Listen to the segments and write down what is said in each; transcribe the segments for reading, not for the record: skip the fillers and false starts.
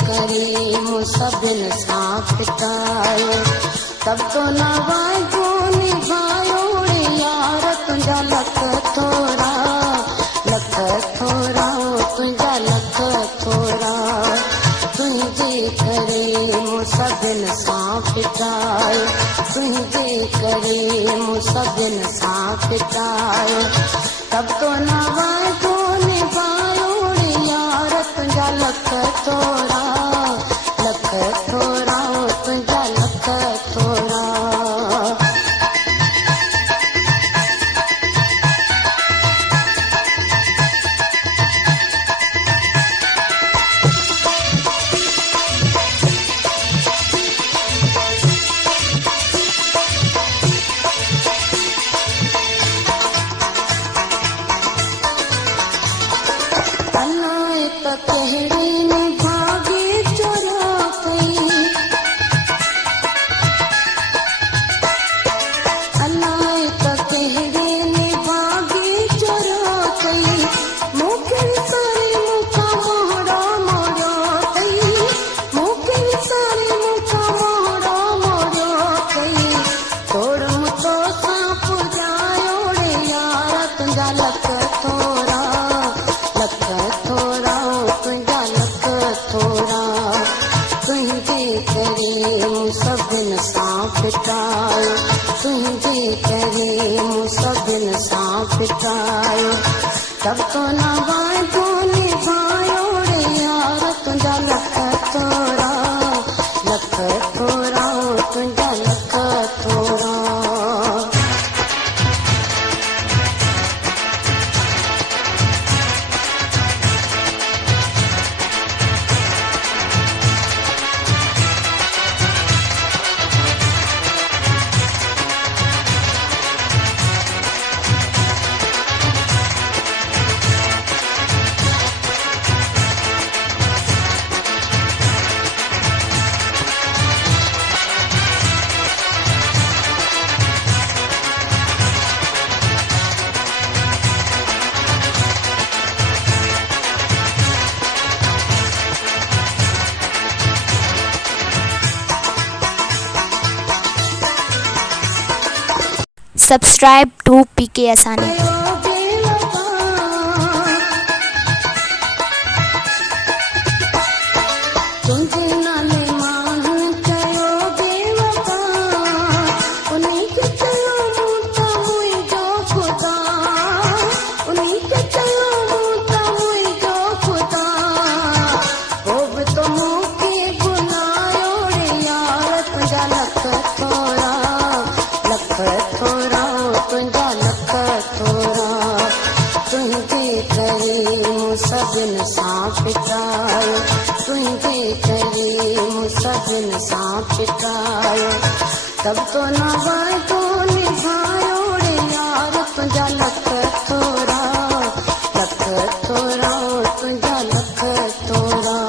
करे मूं सभिनि सां फिटायो तब तो नवाज़ो निभायो रे यार तुंहिंजा लख थोरा तुंहिंजा लख थोरा तुंहिंजे करे मूं सभिनि सां फिटायो तुंहिंजे करे मूं सभिनि सां फिटायो तब तो नवाज़ो निभायो रे यार तुंहिंजा लख थोरा तुंहिंजा लख थोरा सभिनि सां फिटायो तुंहिंजे करे मूं सभिनि सां फिटायो तब तो नवाज़ो निभायो रे यार तुंहिंजा लख थोरा तुंहिंजा लख थोरा Subscribe to PK Asani. सभिनि सां फिटायो तुंहिंजे करे मूं सभिनि सां फिटायो तब तो नवाज़ो निभायो रे यार तुंहिंजा लख थोरा तुंहिंजा लख थोरा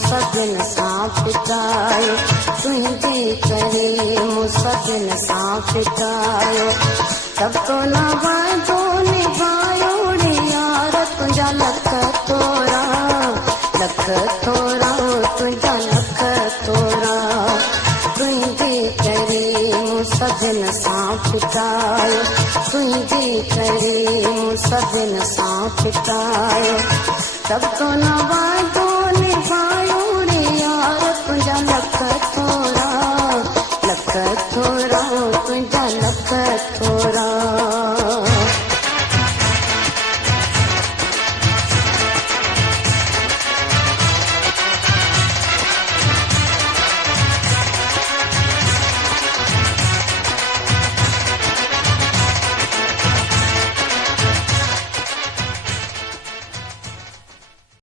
सभिनि सां फिटायो तुंहिंजे करे मूं सभिनि सां फिटायो तब तो नवाज़ो निभायो रे यार तुंहिंजा लख थोरा तुंहिंजा लख थोरा तुंहिंजे करे मूं सभिनि सां फिटायो तुंहिंजे करे मूं सभिनि सां फिटायो तब तो नवाज़ो निभायो रे यार तुंहिंजा लख थोरा थोरा तुंहिंजा लख थोरा।